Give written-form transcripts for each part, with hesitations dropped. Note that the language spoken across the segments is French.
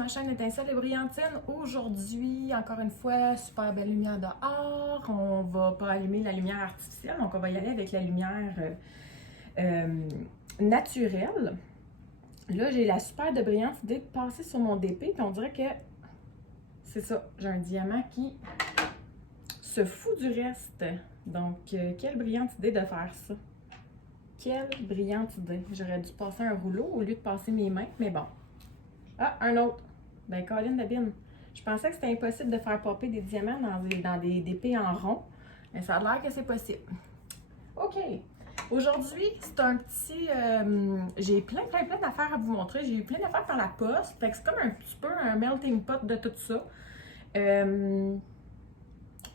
ma chaîne Étincelle et Brillantine. Aujourd'hui, encore une fois, super belle lumière dehors. On va pas allumer la lumière artificielle, donc on va y aller avec la lumière naturelle. Là, j'ai la super de brillante idée de passer sur mon DP, puis on dirait que c'est ça, j'ai un diamant qui se fout du reste. Donc, quelle brillante idée de faire ça. Quelle brillante idée. J'aurais dû passer un rouleau au lieu de passer mes mains, mais bon. Ah, un autre. Ben, Colin Dabine. Je pensais que c'était impossible de faire popper des diamants dans des épées en rond, mais ça a l'air que c'est possible. OK. Aujourd'hui, c'est un petit... j'ai plein d'affaires à vous montrer. J'ai eu plein d'affaires par la poste. Fait que c'est comme un petit peu un melting pot de tout ça.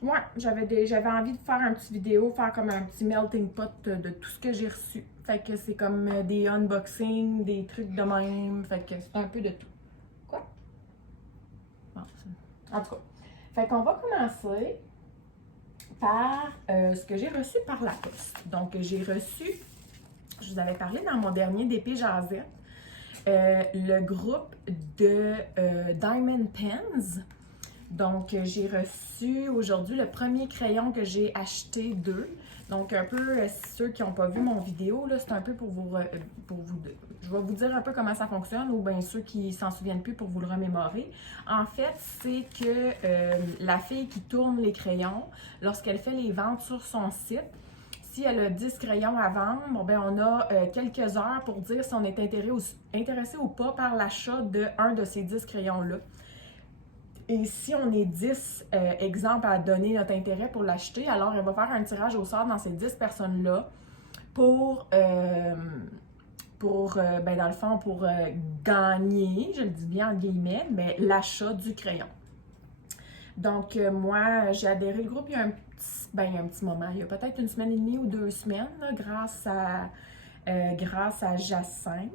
Ouais, j'avais envie de faire un petit vidéo, faire comme un petit melting pot de tout ce que j'ai reçu. Fait que c'est comme des unboxings, des trucs de même. Fait que c'est un peu de tout. Quoi? Bon, en tout cas. Fait qu'on va commencer par ce que j'ai reçu par la poste. Donc, j'ai reçu, je vous avais parlé dans mon dernier DP Jazette, le groupe de Diamond Pens. Donc, j'ai reçu aujourd'hui le premier crayon que j'ai acheté d'eux. Donc, un peu, ceux qui n'ont pas vu mon vidéo, là, c'est un peu pour vous, je vais vous dire un peu comment ça fonctionne, ou bien ceux qui s'en souviennent plus pour vous le remémorer. En fait, c'est que la fille qui tourne les crayons, lorsqu'elle fait les ventes sur son site, si elle a 10 crayons à vendre, ben on a quelques heures pour dire si on est intéressé ou pas par l'achat d'un de ces 10 crayons-là. Et si on est 10 exemples à donner notre intérêt pour l'acheter, alors elle va faire un tirage au sort dans ces 10 personnes-là pour ben dans le fond, pour gagner, je le dis bien en guillemets, mais l'achat du crayon. Donc, moi, j'ai adhéré au groupe il y a un petit moment, il y a peut-être une semaine et demie ou 2 semaines, là, grâce à Jacinthe.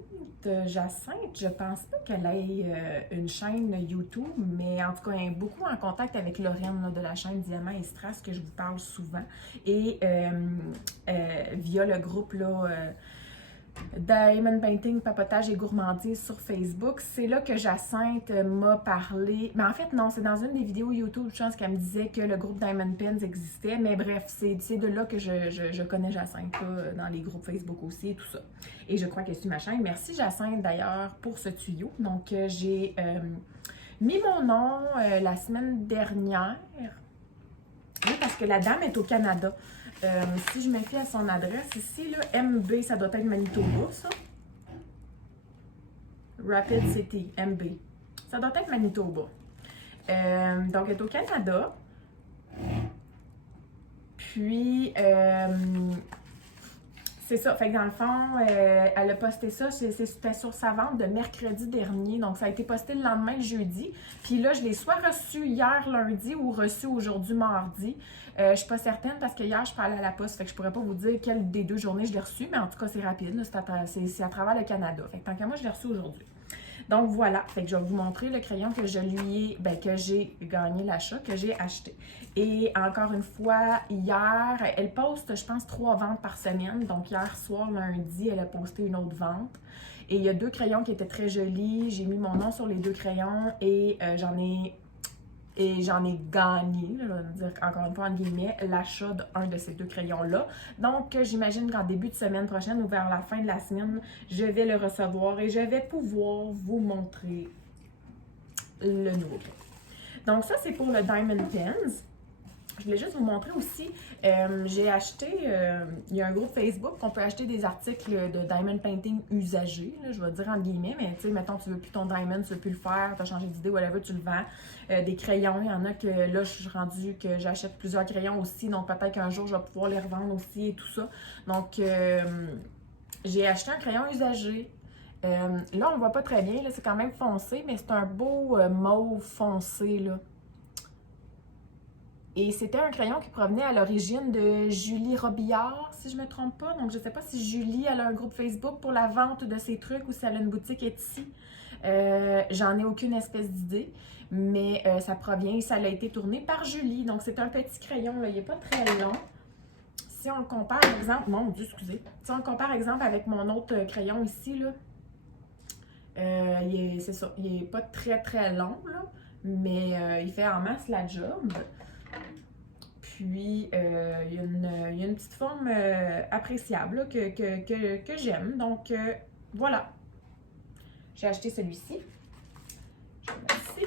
Jacinthe, je pense pas qu'elle ait une chaîne YouTube, mais en tout cas, elle est beaucoup en contact avec Lorraine là, de la chaîne Diamant et Strass, que je vous parle souvent. Et via le groupe là, Diamond Painting, Papotage et Gourmandise sur Facebook. C'est là que Jacinthe m'a parlé. Mais en fait, non, c'est dans une des vidéos YouTube, je pense qu'elle me disait que le groupe Diamond Pens existait. Mais bref, c'est de là que je connais Jacinthe, là, dans les groupes Facebook aussi et tout ça. Et je crois qu'elle suit ma chaîne. Merci Jacinthe d'ailleurs pour ce tuyau. Donc, j'ai mis mon nom la semaine dernière. Oui, parce que la dame est au Canada. Si je me fie à son adresse ici, là, MB, ça doit être Manitoba, ça. Rapid City, MB. Ça doit être Manitoba. Donc, elle est au Canada. Puis, c'est ça. Fait que dans le fond, elle a posté ça. C'était sur sa vente de mercredi dernier. Donc, ça a été posté le lendemain, le jeudi. Puis là, je l'ai soit reçu hier, lundi, ou reçu aujourd'hui, mardi. Je suis pas certaine parce que hier, je parlais à la poste. Fait que je pourrais pas vous dire quelle des 2 journées je l'ai reçu. Mais en tout cas, c'est rapide. C'est à travers le Canada. Fait que tant qu'à moi, je l'ai reçu aujourd'hui. Donc voilà, fait que je vais vous montrer le crayon que que j'ai gagné l'achat, que j'ai acheté. Et encore une fois, hier, elle poste, je pense, 3 ventes par semaine. Donc hier soir, lundi, elle a posté une autre vente. Et il y a 2 crayons qui étaient très jolis. J'ai mis mon nom sur les 2 crayons et j'en ai gagné, je vais dire encore une fois en guillemets, l'achat d'un de ces 2 crayons-là. Donc, j'imagine qu'en début de semaine prochaine ou vers la fin de la semaine, je vais le recevoir et je vais pouvoir vous montrer le nouveau crayon. Donc, ça, c'est pour le Diamond Pens. Je voulais juste vous montrer aussi, j'ai acheté, il y a un groupe Facebook qu'on peut acheter des articles de Diamond Painting usagés, là, je vais dire en guillemets, mais tu sais, mettons, tu veux plus ton Diamond, tu veux plus le faire, tu as changé d'idée, whatever, tu le vends. Des crayons, il y en a que là, je suis rendue que j'achète plusieurs crayons aussi, donc peut-être qu'un jour, je vais pouvoir les revendre aussi et tout ça. Donc, j'ai acheté un crayon usagé. Là, on voit pas très bien, là, c'est quand même foncé, mais c'est un beau mauve foncé, là. Et c'était un crayon qui provenait à l'origine de Julie Robillard, si je ne me trompe pas. Donc, je ne sais pas si Julie elle a un groupe Facebook pour la vente de ses trucs ou si elle a une boutique Etsy. J'en ai aucune espèce d'idée, mais ça provient, ça a été tourné par Julie. Donc, c'est un petit crayon, là, il n'est pas très long. Si on le compare, par exemple, mon Dieu, excusez. Si on le compare, par exemple, avec mon autre crayon ici, là, C'est ça, il est pas très très long, là, mais il fait en masse la job. Puis, il y a une petite forme appréciable là, que j'aime. Donc, voilà. J'ai acheté celui-ci. Je le mets ici.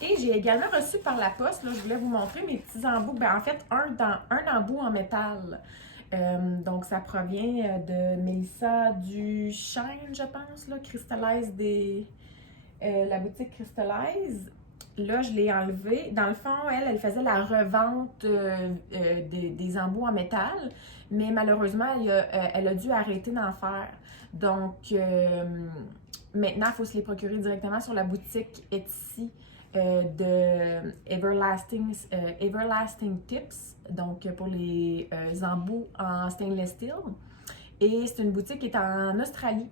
Et j'ai également reçu par la poste, là, je voulais vous montrer mes petits embouts. Ben, en fait, un embout en métal. Donc, ça provient de Mélissa Duchesne, je pense, là, Crystallize la boutique Crystallize. Là, je l'ai enlevé. Dans le fond, elle faisait la revente des embouts en métal, mais malheureusement, elle a dû arrêter d'en faire. Donc, maintenant, il faut se les procurer directement sur la boutique Etsy de Everlasting Tips, donc pour les embouts en stainless steel. Et c'est une boutique qui est en Australie.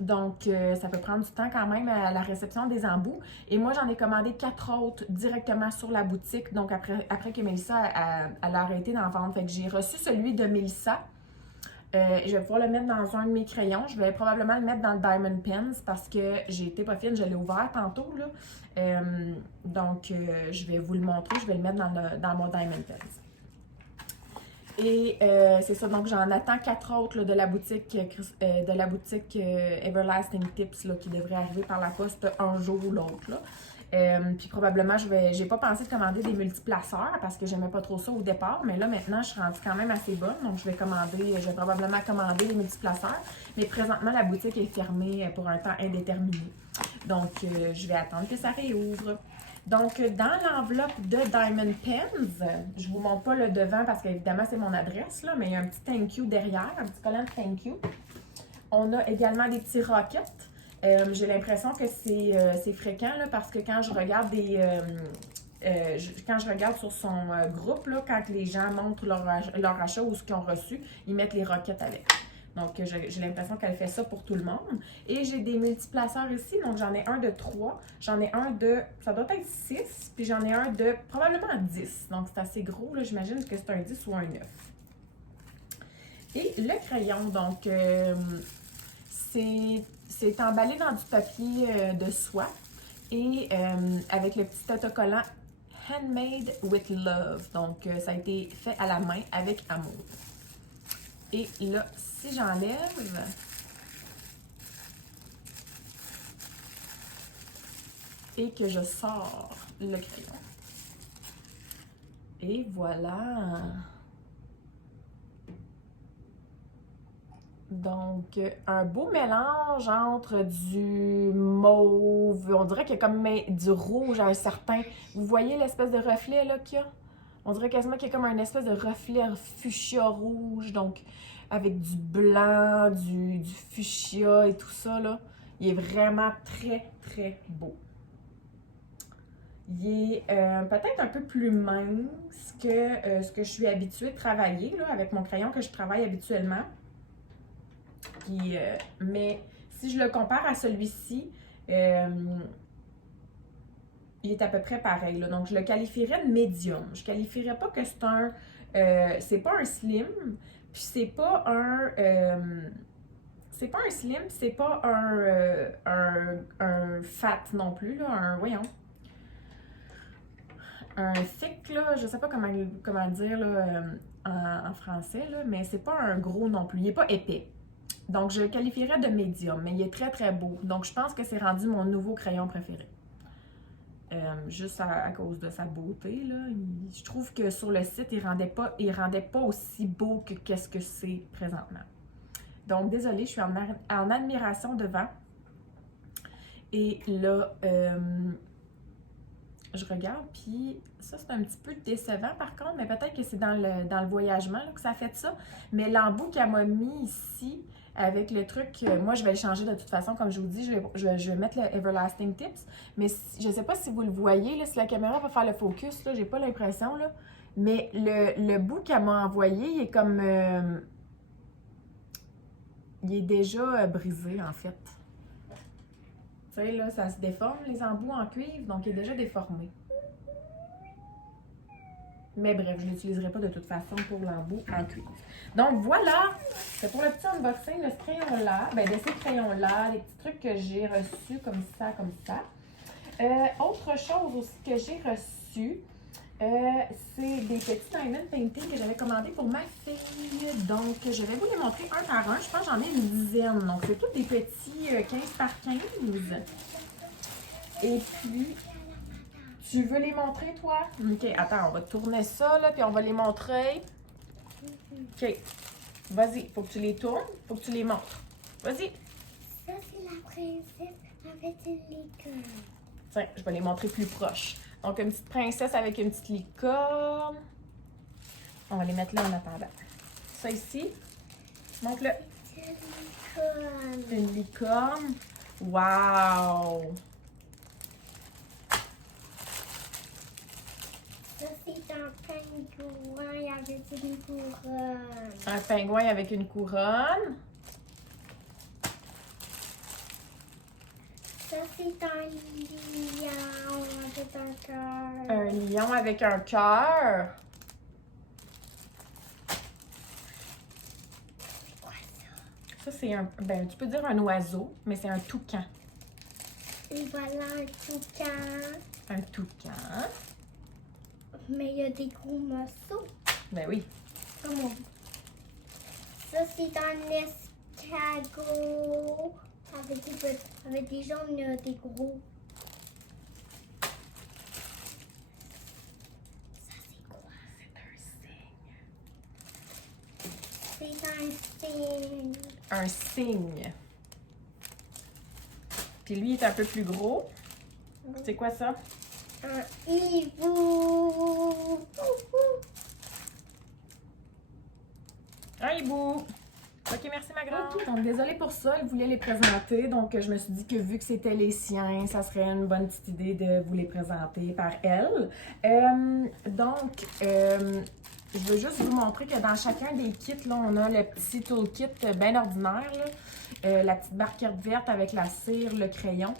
Donc, ça peut prendre du temps quand même à la réception des embouts. Et moi, j'en ai commandé 4 autres directement sur la boutique. Donc, après que Mélissa elle a arrêté d'en vendre. Fait que j'ai reçu celui de Mélissa. Je vais pouvoir le mettre dans un de mes crayons. Je vais probablement le mettre dans le Diamond Pens parce que j'ai été pas fine. Je l'ai ouvert tantôt, là. Donc, je vais vous le montrer. Je vais le mettre dans mon Diamond Pens. Et c'est ça, donc j'en attends 4 autres là, de la boutique, Everlasting Tips là, qui devraient arriver par la poste un jour ou l'autre. Puis probablement, j'ai pas pensé de commander des multiplaceurs parce que j'aimais pas trop ça au départ, mais là maintenant, je suis rendue quand même assez bonne, donc je vais probablement commander des multiplaceurs. Mais présentement, la boutique est fermée pour un temps indéterminé. Donc, je vais attendre que ça réouvre. Donc, dans l'enveloppe de Diamond Pens, je vous montre pas le devant parce qu'évidemment, c'est mon adresse, là, mais il y a un petit thank you derrière, un petit collant de thank you. On a également des petits rockets. J'ai l'impression que c'est fréquent là, parce que quand je regarde quand je regarde sur son groupe, là, quand les gens montrent leur achat ou ce qu'ils ont reçu, ils mettent les rockets avec. Donc, j'ai l'impression qu'elle fait ça pour tout le monde. Et j'ai des multiplaceurs ici. Donc, j'en ai un de 3. J'en ai un de, ça doit être 6. Puis j'en ai un de probablement 10. Donc, c'est assez gros. J'imagine que c'est un 10 ou un 9. Et le crayon, donc, c'est emballé dans du papier de soie. Et avec le petit autocollant Handmade with Love. Donc, ça a été fait à la main avec amour. Et là, si j'enlève, et que je sors le crayon, et voilà. Donc, un beau mélange entre du mauve, on dirait qu'il y a comme du rouge à un certain... Vous voyez l'espèce de reflet là qu'il y a? On dirait quasiment qu'il y a comme un espèce de reflet fuchsia rouge, donc avec du blanc, du fuchsia et tout ça, là. Il est vraiment très, très beau. Il est peut-être un peu plus mince que ce que je suis habituée de travailler, là, avec mon crayon que je travaille habituellement. Puis, mais si je le compare à celui-ci, il est à peu près pareil, là. Donc, je le qualifierais de médium. Je ne qualifierais pas que c'est pas un slim, puis c'est pas un... c'est pas un slim, c'est pas un fat non plus, là. Voyons. Un thick, là. Je sais pas comment dire, là, en français, là. Mais c'est pas un gros non plus. Il est pas épais. Donc, je le qualifierais de médium, mais il est très, très beau. Donc, je pense que c'est rendu mon nouveau crayon préféré. Juste à cause de sa beauté, là. Je trouve que sur le site, il rendait pas aussi beau que qu'est-ce que c'est présentement. Donc, désolée, je suis en admiration devant. Et là, je regarde, puis ça, c'est un petit peu décevant par contre, mais peut-être que c'est dans le voyagement là, que ça a fait ça. Mais l'embout qu'elle m'a mis ici, avec le truc, moi je vais le changer de toute façon, comme je vous dis, je vais mettre le Everlasting Tips, mais je ne sais pas si vous le voyez, là, si la caméra va faire le focus, là, j'ai pas l'impression, là, mais le bout qu'elle m'a envoyé, il est comme, il est déjà brisé en fait. Tu sais, là, ça se déforme, les embouts en cuivre, donc il est déjà déformé. Mais bref, je ne l'utiliserai pas de toute façon pour l'embout en cuivre. Donc voilà, c'est pour le petit unboxing de ce crayon-là. Ben, de ces crayons-là, des petits trucs que j'ai reçus comme ça, comme ça. Autre chose aussi que j'ai reçu, c'est des petits diamond painting que j'avais commandés pour ma fille. Donc, je vais vous les montrer un par un. Je pense que j'en ai une dizaine. Donc, c'est tous des petits 15 par 15. Et puis, tu veux les montrer, toi? OK, attends, on va tourner ça, là, puis on va les montrer. OK. Vas-y, faut que tu les tournes, faut que tu les montres. Vas-y. Ça, c'est la princesse avec une licorne. Tiens, je vais les montrer plus proche. Donc, une petite princesse avec une petite licorne. On va les mettre là en attendant. Ça ici, montre-le. Une licorne. Une licorne. Wow! Ça, c'est un pingouin avec une couronne. Un pingouin avec une couronne. Ça, c'est un lion avec un cœur. Un lion avec un cœur. C'est quoi ça? Ça, c'est un... Ben, tu peux dire un oiseau, mais c'est un toucan. Et voilà un toucan. Un toucan. Mais il y a des gros morceaux. Ben oui. Comment? Ça, c'est un escargot. Avec des jambes, il y a des gros. Ça, c'est quoi? C'est un cygne. C'est un cygne. Un cygne. Puis lui, il est un peu plus gros. C'est quoi ça? Un hibou. Un hibou. Ok, merci ma grande. Donc, désolée pour ça, elle voulait les présenter. Donc, je me suis dit que vu que c'était les siens, ça serait une bonne petite idée de vous les présenter par elle. Je veux juste vous montrer que dans chacun des kits, là, on a le petit toolkit bien ordinaire. Là. La petite barquette verte avec la cire, le crayon.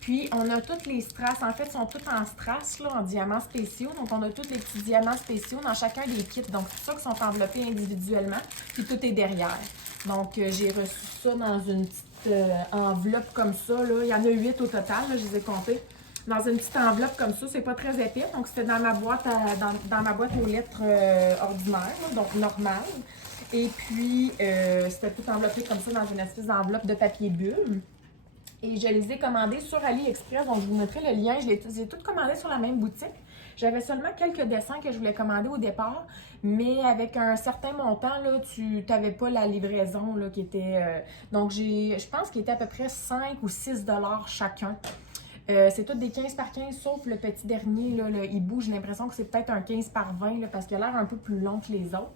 Puis, on a toutes les strass. En fait, ils sont toutes en strass, là, en diamants spéciaux. Donc, on a tous les petits diamants spéciaux dans chacun des kits. Donc, c'est ça qui sont enveloppés individuellement. Puis, tout est derrière. Donc, j'ai reçu ça dans une petite enveloppe comme ça. Là. Il y en a 8 au total, là, je les ai comptés. Dans une petite enveloppe comme ça, c'est pas très épais. Donc, c'était dans ma boîte dans ma boîte aux lettres ordinaire, là, donc normale. Et puis, c'était tout enveloppé comme ça dans une espèce d'enveloppe de papier bulle. Et je les ai commandés sur AliExpress. Donc, je vous mettrai le lien. Je les ai toutes commandées sur la même boutique. J'avais seulement quelques dessins que je voulais commander au départ, mais avec un certain montant, là, tu n'avais pas la livraison là, qui était... donc, je pense qu'il était à peu près 5 ou 6 $ chacun. C'est tout des 15 par 15, sauf le petit dernier, là, le hibou. J'ai l'impression que c'est peut-être un 15 par 20, là, parce qu'il a l'air un peu plus long que les autres.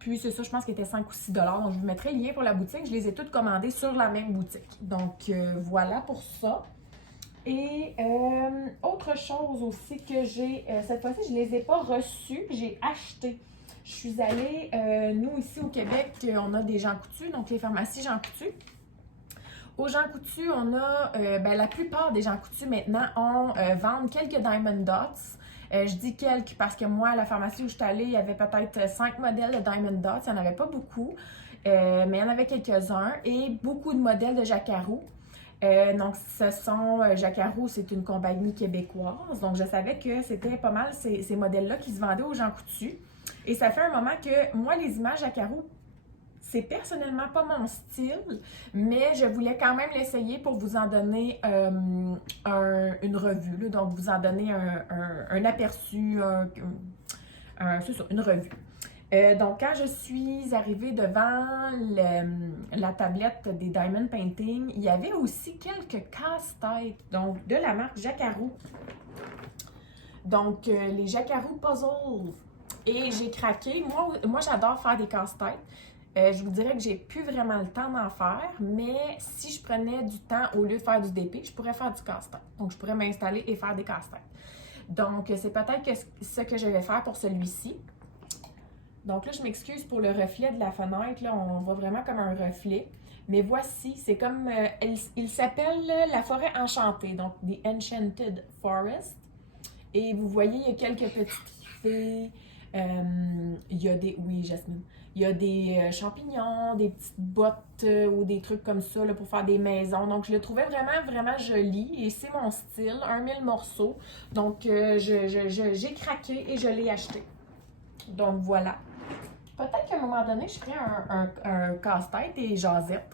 Puis c'est ça, je pense qu'il était 5 ou 6 $. Donc, je vous mettrai le lien pour la boutique. Je les ai toutes commandées sur la même boutique. Donc, voilà pour ça. Et autre chose aussi que j'ai, cette fois-ci, je ne les ai pas reçues, j'ai acheté. Je suis allée, nous ici au Québec, on a des Jean Coutu, donc les pharmacies Jean Coutu. Aux Jean Coutu, on a, la plupart des Jean Coutu maintenant vendent quelques Diamond Dots. Je dis quelques parce que moi, à la pharmacie où je suis allée, il y avait peut-être 5 modèles de Diamond Dots, il n'y en avait pas beaucoup, mais il y en avait quelques-uns, et beaucoup de modèles de Jacquarou. Donc, ce sont Jacquarou, c'est une compagnie québécoise. Donc, je savais que c'était pas mal ces modèles-là qui se vendaient aux Jean Coutu. Et ça fait un moment que moi, les images Jacquarou, c'est personnellement pas mon style, mais je voulais quand même l'essayer pour vous en donner une revue. Là. Donc, vous en donner un aperçu, c'est ça, une revue. Donc, quand je suis arrivée devant la tablette des Diamond Painting, il y avait aussi quelques casse-têtes, donc de la marque Jacquarou. Donc, les Jacquarou Puzzles. Et j'ai craqué. Moi j'adore faire des casse-têtes. Je vous dirais que j'ai plus vraiment le temps d'en faire, mais si je prenais du temps au lieu de faire du DP, je pourrais faire du casse-tête. Donc, je pourrais m'installer et faire des casse-têtes. Donc, c'est peut-être ce que je vais faire pour celui-ci. Donc là, je m'excuse pour le reflet de la fenêtre. Là, on voit vraiment comme un reflet. Mais voici, c'est comme... il s'appelle la forêt enchantée, donc The Enchanted Forest. Et vous voyez, il y a quelques petites fées. Il y a des... Oui, Jasmine. Il y a des champignons, des petites bottes ou des trucs comme ça là, pour faire des maisons. Donc, je le trouvais vraiment, vraiment joli. Et c'est mon style, 1000 morceaux. Donc, j'ai craqué et je l'ai acheté. Donc, voilà. Peut-être qu'à un moment donné, je ferai un casse-tête et jasette.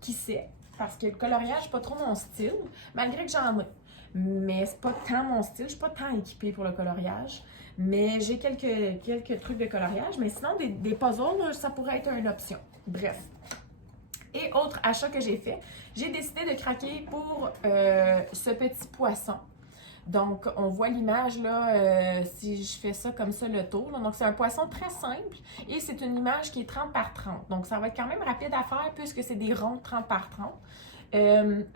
Qui sait? Parce que le coloriage, c'est pas trop mon style, malgré que j'en ai. Mais c'est pas tant mon style. Je suis pas tant équipée pour le coloriage. Mais j'ai quelques trucs de coloriage. Mais sinon, des puzzles, ça pourrait être une option. Bref. Et autre achat que j'ai fait, j'ai décidé de craquer pour ce petit poisson. Donc, on voit l'image là, si je fais ça comme ça, le tour. Là. Donc, c'est un poisson très simple et c'est une image qui est 30 par 30. Donc, ça va être quand même rapide à faire puisque c'est des ronds 30 par 30.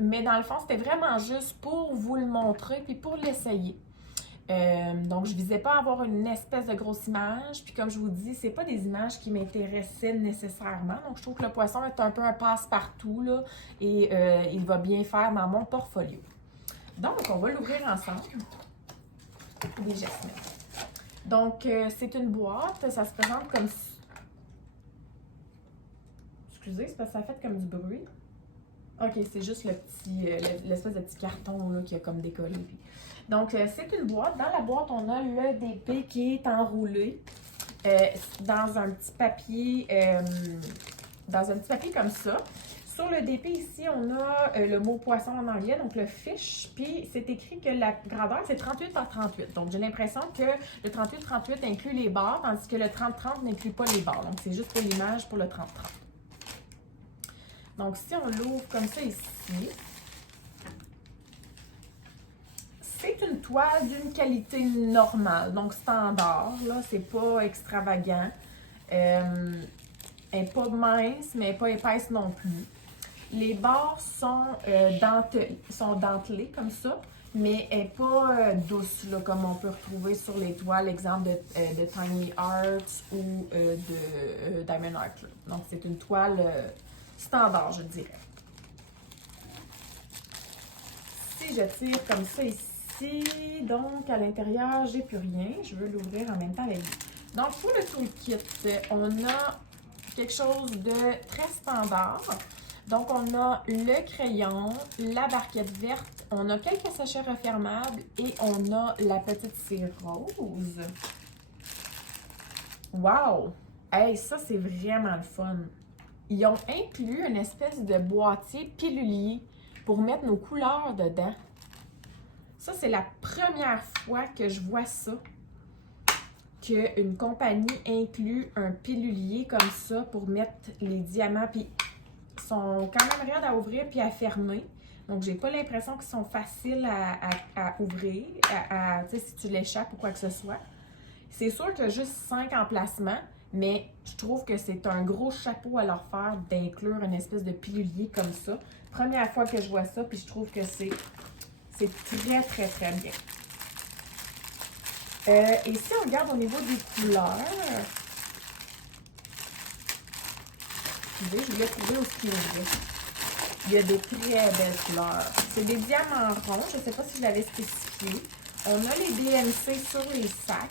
Mais dans le fond, c'était vraiment juste pour vous le montrer puis pour l'essayer. Donc, je visais pas à avoir une espèce de grosse image. Puis comme je vous dis, c'est pas des images qui m'intéressaient nécessairement. Donc, je trouve que le poisson est un peu un passe-partout là, et il va bien faire dans mon portfolio. Donc, on va l'ouvrir ensemble. Des jasmines. Donc, c'est une boîte. Ça se présente comme... Excusez, c'est parce que ça fait comme du bruit. OK, c'est juste le petit, l'espèce de petit carton là, qui a comme décollé. Donc, c'est une boîte. Dans la boîte, on a le DP qui est enroulé dans un petit papier, comme ça. Sur le DP ici, on a le mot poisson en anglais, donc le fish, puis c'est écrit que la grandeur, c'est 38 par 38. Donc, j'ai l'impression que le 38-38 inclut les barres, tandis que le 30-30 n'inclut pas les barres. Donc, c'est juste pour l'image pour le 30-30. Donc, si on l'ouvre comme ça ici, c'est une toile d'une qualité normale, donc standard, là, c'est pas extravagant. Elle n'est pas mince, mais pas épaisse non plus. Les barres sont dentelées comme ça, mais elle n'est pas douce, là, comme on peut retrouver sur les toiles, exemple de Tiny Arts ou de Diamond Art. Donc, c'est une toile standard, je dirais. Si je tire comme ça ici, donc à l'intérieur, j'ai plus rien. Je veux l'ouvrir en même temps avec vous. Donc, pour le toolkit, on a quelque chose de très standard. Donc, on a le crayon, la barquette verte, on a quelques sachets refermables et on a la petite cire rose. Wow! Hey, ça, c'est vraiment le fun. Ils ont inclus une espèce de boîtier pilulier pour mettre nos couleurs dedans. Ça, c'est la première fois que je vois ça. Qu'une compagnie inclut un pilulier comme ça pour mettre les diamants. Puis, ils sont quand même raides à ouvrir puis à fermer. Donc, j'ai pas l'impression qu'ils sont faciles à ouvrir, tu sais, si tu l'échappes ou quoi que ce soit. C'est sûr qu'il y a juste 5 emplacements, mais je trouve que c'est un gros chapeau à leur faire d'inclure une espèce de pilulier comme ça. Première fois que je vois ça, puis je trouve que c'est très, très, très bien. Et si on regarde au niveau des couleurs, je voulais trouver où il y avait. Il y a des très belles couleurs. C'est des diamants ronds. Je ne sais pas si je l'avais spécifié. On a les DMC sur les sacs.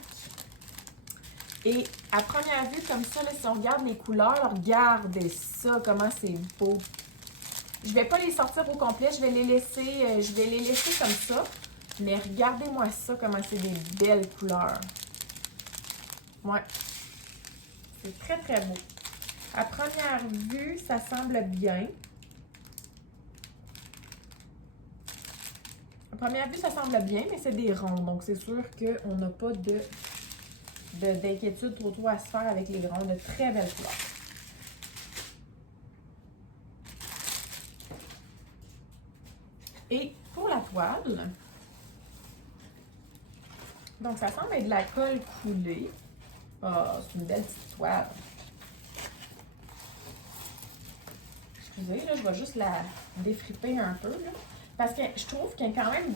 Et à première vue, comme ça, là, si on regarde les couleurs, regardez ça, comment c'est beau. Je ne vais pas les sortir au complet. Je vais les laisser comme ça. Mais regardez-moi ça, comment c'est des belles couleurs. Ouais. C'est très, très beau. À première vue, ça semble bien. À première vue, ça semble bien, mais c'est des ronds. Donc, c'est sûr qu'on n'a pas d'inquiétude trop à se faire avec les ronds. De très belles couleurs. Et pour la toile, donc ça semble être de la colle coulée. Oh, c'est une belle petite toile. Excusez, là, je vais juste la défriper un peu, là, parce que je trouve qu'elle est quand même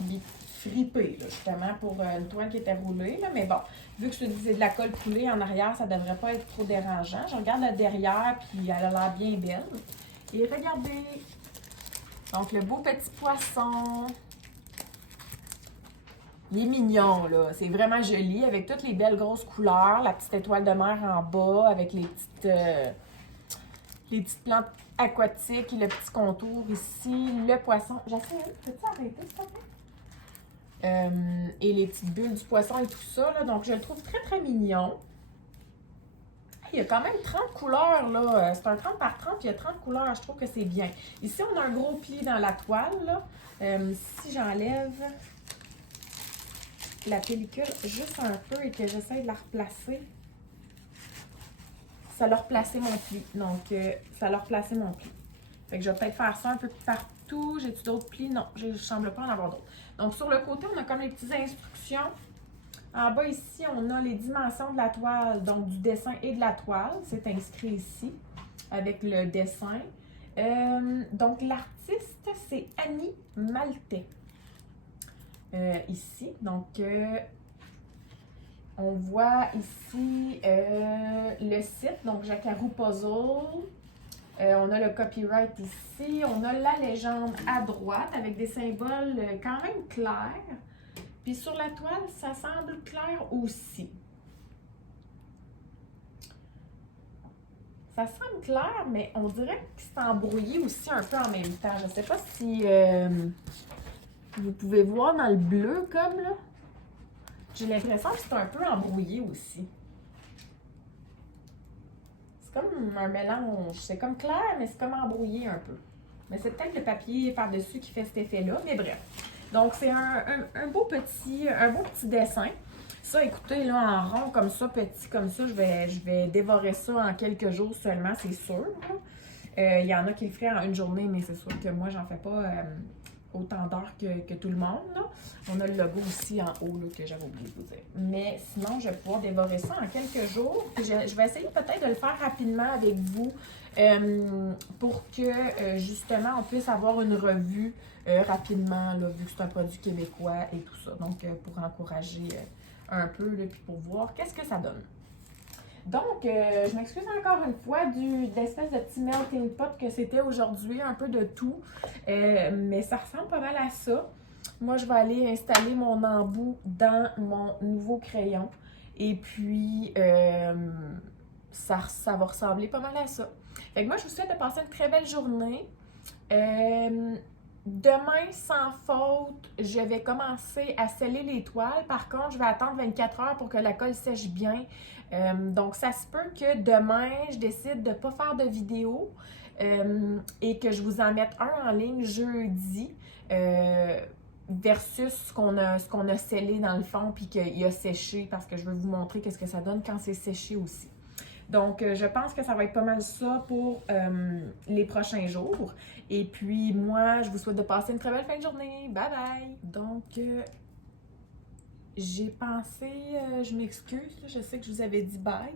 fripée, là, justement, pour une toile qui était roulée, là, mais bon, vu que je te disais de la colle coulée en arrière, ça devrait pas être trop dérangeant. Je regarde la derrière, puis elle a l'air bien belle. Et regardez, donc le beau petit poisson. Il est mignon, là. C'est vraiment joli, avec toutes les belles grosses couleurs. La petite étoile de mer en bas, avec les petites plantes aquatiques, le petit contour ici, le poisson. J'essaie, peux-tu arrêter, s'il te plaît? Et les petites bulles du poisson et tout ça, là. Donc, je le trouve très, très mignon. Il y a quand même 30 couleurs, là. C'est un 30 par 30, puis il y a 30 couleurs. Je trouve que c'est bien. Ici, on a un gros pli dans la toile, là. Si j'enlève la pellicule juste un peu et que j'essaie de la replacer, ça l'a replacé mon pli. Donc, ça l'a replacé mon pli. Fait que je vais peut-être faire ça un peu partout. J'ai-tu d'autres plis? Non, je ne semble pas en avoir d'autres. Donc, sur le côté, on a comme les petites instructions. En bas, ici, on a les dimensions de la toile, donc du dessin et de la toile. C'est inscrit ici, avec le dessin. Donc, l'artiste, c'est Annie Maltais. Ici, donc, on voit ici le site, donc Jacarou Puzzle. On a le copyright ici. On a la légende à droite avec des symboles quand même clairs. Puis sur la toile, ça semble clair aussi. Ça semble clair, mais on dirait que c'est embrouillé aussi un peu en même temps. Je ne sais pas si vous pouvez voir dans le bleu comme là. J'ai l'impression que c'est un peu embrouillé aussi. C'est comme un mélange. C'est comme clair, mais c'est comme embrouillé un peu. Mais c'est peut-être le papier par-dessus qui fait cet effet-là, mais bref. Donc, c'est un beau petit dessin. Ça, écoutez, là, en rond, comme ça, petit comme ça, je vais dévorer ça en quelques jours seulement, c'est sûr. Il y en a qui le feraient en une journée, mais c'est sûr que moi, j'en fais pas autant d'heures que tout le monde. Là. On a le logo aussi en haut, là, que j'avais oublié de vous dire. Mais sinon, je vais pouvoir dévorer ça en quelques jours. Puis je vais essayer peut-être de le faire rapidement avec vous pour que, justement, on puisse avoir une revue rapidement, là, vu que c'est un produit québécois et tout ça. Donc, pour encourager un peu, là, puis pour voir qu'est-ce que ça donne. Donc, je m'excuse encore une fois d'espèce de petit melting pot que c'était aujourd'hui, un peu de tout, mais ça ressemble pas mal à ça. Moi, je vais aller installer mon embout dans mon nouveau crayon et puis ça va ressembler pas mal à ça. Fait que moi, je vous souhaite de passer une très belle journée. Demain, sans faute, je vais commencer à sceller les toiles. Par contre, je vais attendre 24 heures pour que la colle sèche bien. Donc, ça se peut que demain, je décide de ne pas faire de vidéo et que je vous en mette un en ligne jeudi versus ce qu'on a scellé dans le fond puis qu'il a séché parce que je veux vous montrer qu'est-ce que ça donne quand c'est séché aussi. Donc, je pense que ça va être pas mal ça pour les prochains jours. Et puis, moi, je vous souhaite de passer une très belle fin de journée. Bye bye! Donc, j'ai pensé, je m'excuse, je sais que je vous avais dit bye,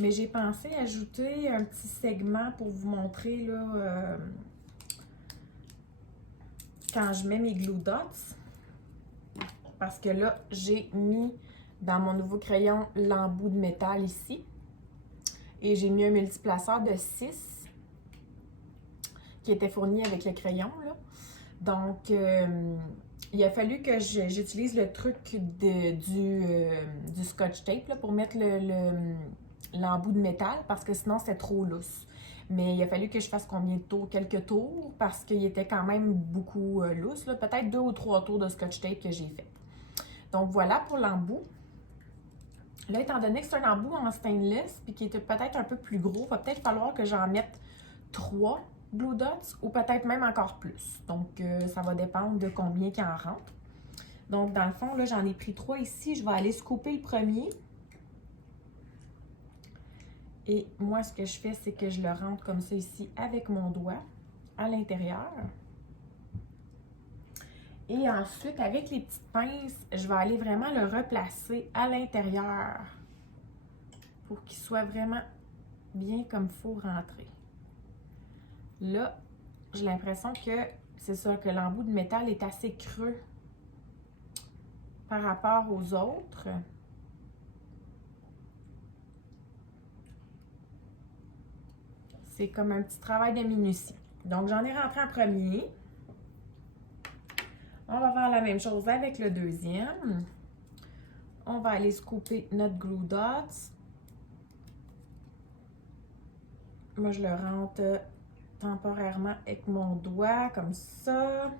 mais j'ai pensé ajouter un petit segment pour vous montrer, là, quand je mets mes glue dots. Parce que là, j'ai mis dans mon nouveau crayon l'embout de métal ici. Et j'ai mis un multiplaceur de 6 qui était fourni avec le crayon, là. Donc, il a fallu que j'utilise le truc du scotch tape là, pour mettre l'embout de métal parce que sinon, c'était trop lousse. Mais il a fallu que je fasse combien de tours? Quelques tours parce qu'il était quand même beaucoup lousse. Peut-être 2 ou 3 tours de scotch tape que j'ai fait. Donc, voilà pour l'embout. Là, étant donné que c'est un embout en stainless puis qui est peut-être un peu plus gros, il va peut-être falloir que j'en mette 3 glue dots ou peut-être même encore plus. Donc, ça va dépendre de combien qu'il en rentre. Donc, dans le fond, là, j'en ai pris 3 ici. Je vais aller scooper le premier. Et moi, ce que je fais, c'est que je le rentre comme ça ici avec mon doigt à l'intérieur. Et ensuite, avec les petites pinces, je vais aller vraiment le replacer à l'intérieur pour qu'il soit vraiment bien comme il faut rentrer. Là, j'ai l'impression que c'est ça, que l'embout de métal est assez creux par rapport aux autres. C'est comme un petit travail de minutie. Donc, j'en ai rentré en premier. On va faire la même chose avec le deuxième. On va aller scooper notre glue dots. Moi, je le rentre temporairement avec mon doigt, comme ça.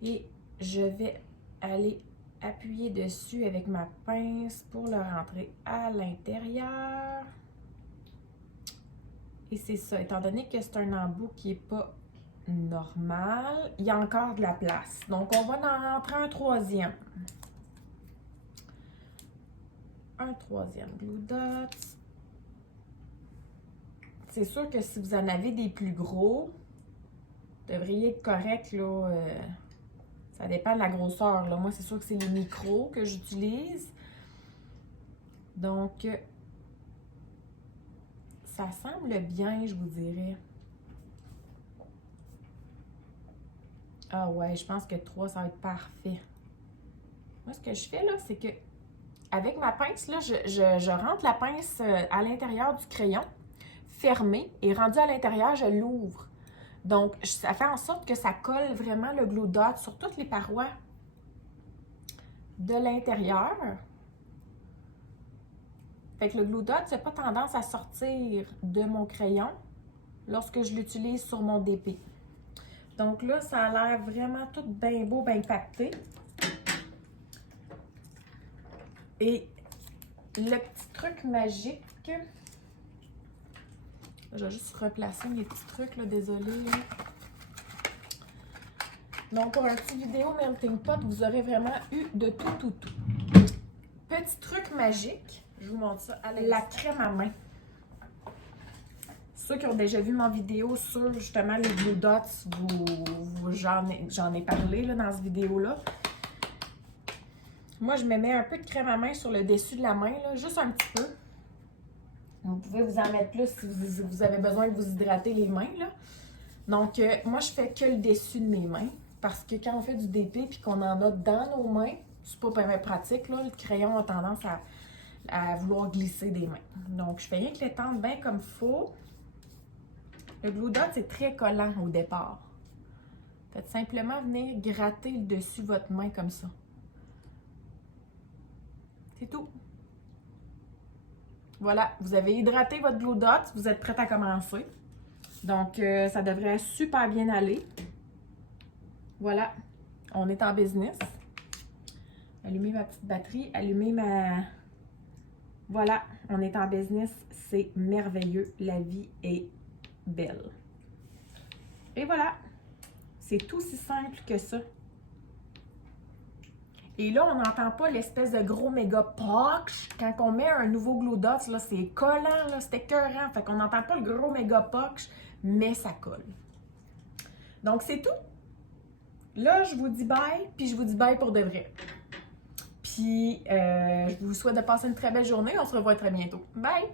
Et je vais aller appuyer dessus avec ma pince pour le rentrer à l'intérieur. Et c'est ça, étant donné que c'est un embout qui n'est pas normal, il y a encore de la place. Donc, on va en rentrer un troisième. Un troisième glue dot. C'est sûr que si vous en avez des plus gros, vous devriez être correct, là. Ça dépend de la grosseur, là. Moi, c'est sûr que c'est les micros que j'utilise. Donc, ça semble bien, je vous dirais. Ah ouais, je pense que 3, ça va être parfait. Moi, ce que je fais, là, c'est que avec ma pince, là, je rentre la pince à l'intérieur du crayon, fermé, et rendu à l'intérieur, je l'ouvre. Donc, ça fait en sorte que ça colle vraiment le glue dot sur toutes les parois de l'intérieur. Fait que le glue dot n'a pas tendance à sortir de mon crayon lorsque je l'utilise sur mon DP. Donc là, ça a l'air vraiment tout bien beau, bien pacté. Et le petit truc magique, je vais juste replacer mes petits trucs, là, désolée. Donc, pour un petit vidéo melting pot, vous aurez vraiment eu de tout. Petit truc magique, je vous montre ça, la crème à main. Ceux qui ont déjà vu ma vidéo sur justement les glue dots, j'en ai parlé là, dans cette vidéo-là. Moi, je me mets un peu de crème à main sur le dessus de la main, là, juste un petit peu. Vous pouvez vous en mettre plus si vous avez besoin de vous hydrater les mains, là. Donc, moi, je fais que le dessus de mes mains. Parce que quand on fait du DP et qu'on en a dans nos mains, c'est pas vraiment pratique, là. Le crayon a tendance à vouloir glisser des mains. Donc, je fais rien que l'étendre bien comme il faut. Le glue dot, c'est très collant au départ. Faites simplement venir gratter le dessus de votre main comme ça. C'est tout. Voilà, vous avez hydraté votre glue dot, vous êtes prête à commencer. Donc, ça devrait super bien aller. Voilà, on est en business. Allumez ma petite batterie, allumez ma... Voilà, on est en business, c'est merveilleux, la vie est belle. Et voilà, c'est tout si simple que ça. Et là, on n'entend pas l'espèce de gros méga poch. Quand on met un nouveau glue dot, là, c'est collant, là, c'est écœurant. Fait qu'on n'entend pas le gros méga poch, mais ça colle. Donc, c'est tout. Là, je vous dis bye, puis je vous dis bye pour de vrai. Puis, je vous souhaite de passer une très belle journée. On se revoit très bientôt. Bye!